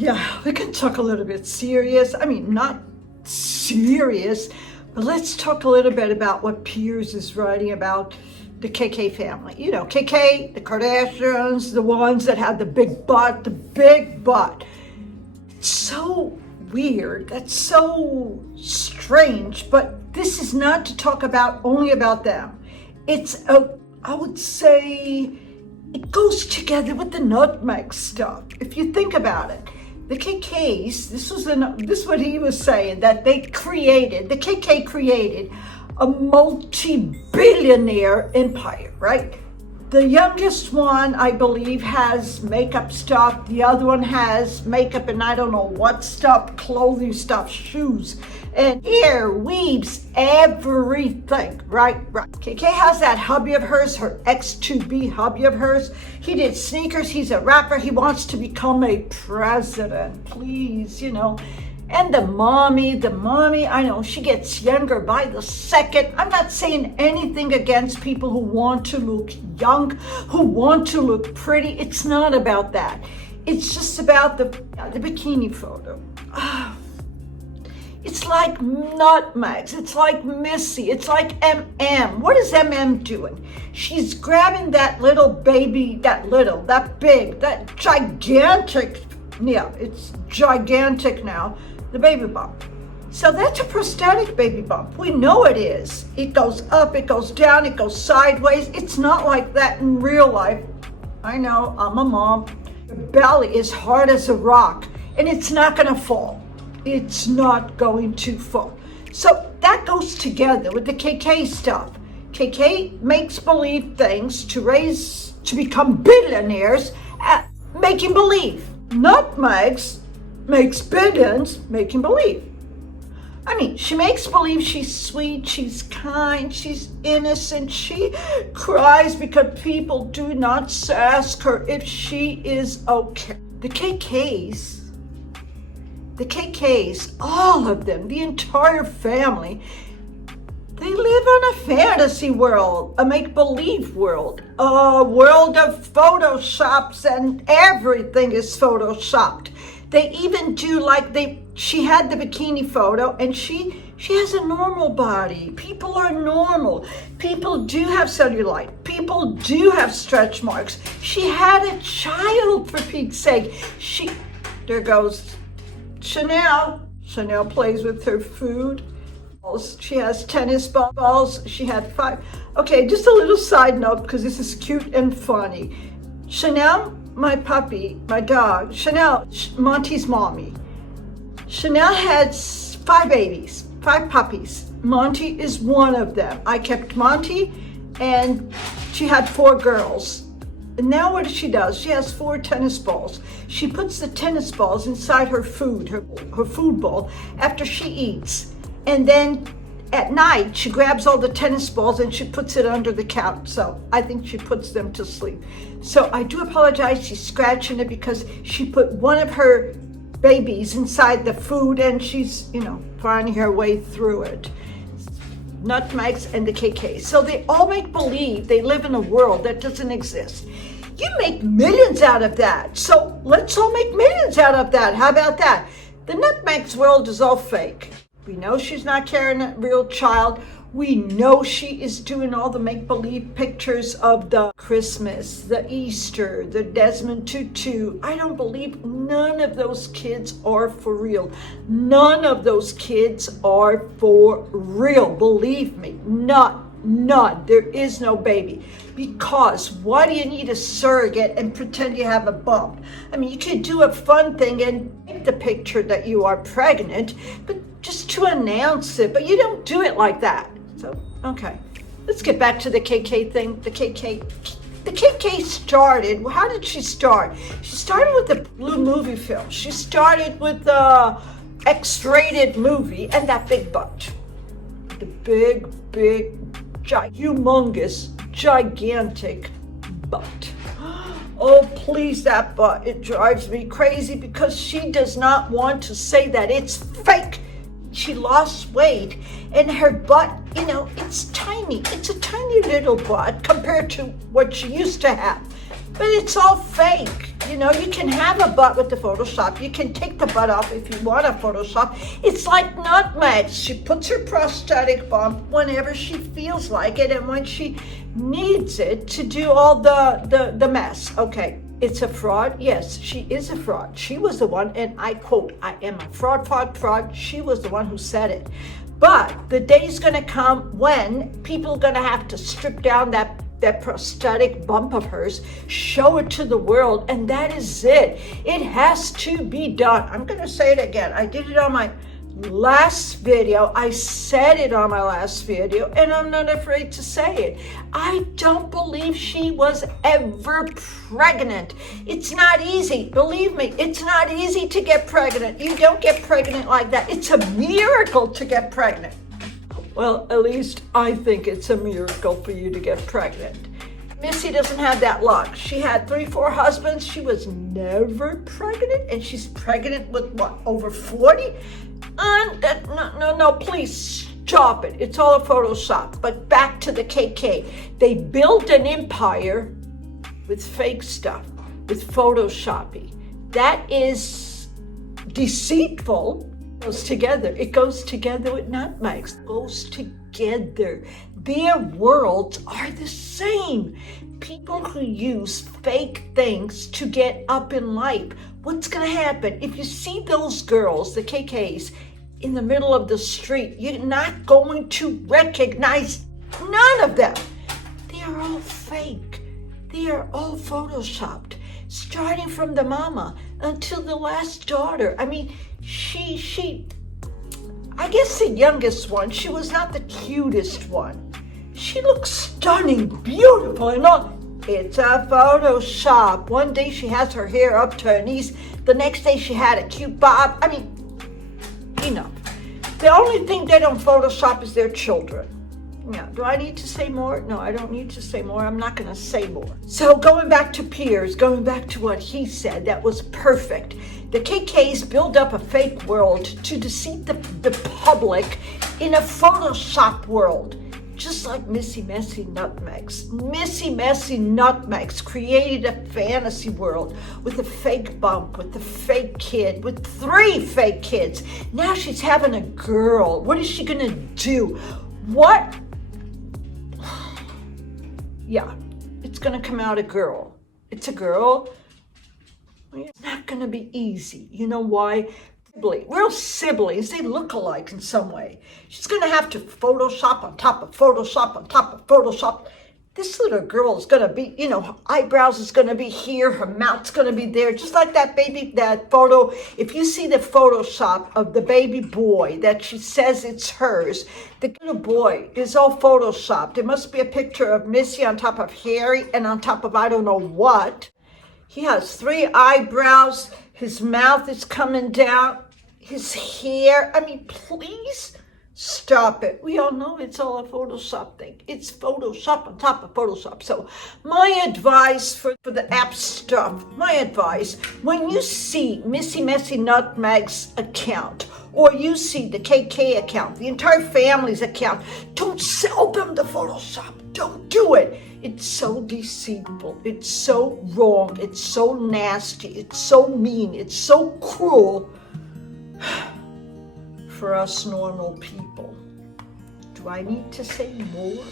Yeah, we can talk a little bit serious. I mean, not serious, but let's talk a little bit about what Piers is writing about the KK family. You know, KK, the Kardashians, the ones that had the big butt, It's so weird. That's so strange, but this is not to talk about only about them. I would say it goes together with the nutmeg stuff. If you think about it, the KKs, this is what he was saying, that the KK created a multi-billionaire empire, right? The youngest one, I believe, has makeup stuff. The other one has makeup and I don't know what stuff, clothing stuff, shoes, and hair, weaves, everything, right? KK has that hubby of hers, her ex-to-be hubby of hers. He did sneakers, he's a rapper, he wants to become a president, please, you know. And the mommy, I know she gets younger by the second. I'm not saying anything against people who want to look young, who want to look pretty. It's not about that. It's just about the bikini photo. It's like nutmegs. It's like Missy. It's like MM. What is MM doing? She's grabbing that little baby, that big, that gigantic. Yeah, it's gigantic now. The baby bump. So that's a prosthetic baby bump. We know it is. It goes up, it goes down, it goes sideways. It's not like that in real life. I know, I'm a mom. The belly is hard as a rock and it's not gonna fall. It's not going to fall. So that goes together with the KK stuff. KK makes believe things to become billionaires at making believe. Nutmegs makes billions making believe. I mean, she makes believe she's sweet, she's kind, she's innocent. She cries because people do not ask her if she is okay. The KKs, all of them, the entire family, they live on a fantasy world, a make-believe world, a world of photoshops, and everything is photoshopped. They even do she had the bikini photo and she has a normal body. People are normal. People do have cellulite. People do have stretch marks. She had a child, for Pete's sake. There goes Chanel. Chanel plays with her food. She has tennis balls. She had 5. Okay, just a little side note because this is cute and funny. Chanel, my puppy, my dog, Chanel, Monty's mommy. Chanel had 5 babies, 5 puppies. Monty is one of them. I kept Monty and she had 4 girls. And now what she does, she has 4 tennis balls. She puts the tennis balls inside her food, her food bowl after she eats. And then at night, she grabs all the tennis balls and she puts it under the couch. So I think she puts them to sleep. So I do apologize. She's scratching it because she put one of her babies inside the food and she's, finding her way through it. Nutmegs and the KK. So they all make believe they live in a world that doesn't exist. You make millions out of that. So let's all make millions out of that. How about that? The nutmegs world is all fake. We know she's not carrying a real child. We know she is doing all the make-believe pictures of the Christmas, the Easter, the Desmond Tutu. I don't believe none of those kids are for real. None of those kids are for real. Believe me, none. There is no baby. Because why do you need a surrogate and pretend you have a bump? I mean, you could do a fun thing and take the picture that you are pregnant, but just to announce it, but you don't do it like that. So, okay, let's get back to the KK thing. The KK started, how did she start? She started with the blue movie film. She started with the X-rated movie and that big butt. The big, humongous, gigantic butt. Oh, please, that butt. It drives me crazy because she does not want to say that it's fake. She lost weight and her butt, it's tiny. It's a tiny little butt compared to what she used to have. But it's all fake. You know, you can have a butt with the Photoshop. You can take the butt off if you want a Photoshop. It's like nutmegs. She puts her prosthetic bump whenever she feels like it and when she needs it to do all the mess. Okay, it's a fraud. Yes, she is a fraud. She was the one, and I quote, I am a fraud, fraud, fraud. She was the one who said it. But the day's going to come when people are going to have to strip down that prosthetic bump of hers, show it to the world, and that is it. It has to be done. I'm going to say it again. I did it on my last video. I said it on my last video, and I'm not afraid to say it. I don't believe she was ever pregnant. It's not easy. Believe me, it's not easy to get pregnant. You don't get pregnant like that. It's a miracle to get pregnant. Well, at least I think it's a miracle for you to get pregnant. Missy doesn't have that luck. She had 3-4 husbands. She was never pregnant, and she's pregnant with what, over 40? No, please stop it. It's all a Photoshop. But back to the KK. They built an empire with fake stuff, with Photoshopping. That is deceitful. Goes together. It goes together with nutmegs. It goes together. Their worlds are the same. People who use fake things to get up in life. What's going to happen? If you see those girls, the KKs, in the middle of the street, you're not going to recognize none of them. They are all fake. They are all Photoshopped. Starting from the mama until the last daughter. I mean, I guess the youngest one, she was not the cutest one. She looks stunning, beautiful, and all. It's a Photoshop. One day she has her hair up to her knees. The next day she had a cute bob. I mean, you know, the only thing they don't Photoshop is their children. Yeah, do I need to say more? No, I don't need to say more. I'm not going to say more. So going back to Piers, going back to what he said, that was perfect. The KKs build up a fake world to deceive the public in a Photoshop world. Just like Missy Nutmegs. Missy Nutmegs created a fantasy world with a fake bump, with a fake kid, with 3 fake kids. Now she's having a girl. What is she going to do? What? Yeah, it's going to come out a girl. It's a girl. It's not going to be easy. You know why? We're siblings. They look alike in some way. She's going to have to Photoshop on top of Photoshop on top of Photoshop. This little girl is going to be, you know, her eyebrows is going to be here. Her mouth's going to be there. Just like that photo. If you see the Photoshop of the baby boy that she says it's hers, the little boy is all Photoshopped. There must be a picture of Missy on top of Harry and on top of I don't know what. He has 3 eyebrows. His mouth is coming down. His hair. I mean, please stop it. We all know it's all a Photoshop thing. It's Photoshop on top of Photoshop. So my advice for the app stuff, my advice, when you see Missy Nutmeg's account, or you see the KK account, the entire family's account, don't sell them the Photoshop. Don't do it. It's so deceitful. It's so wrong. It's so nasty. It's so mean. It's so cruel for us normal people. Do I need to say more?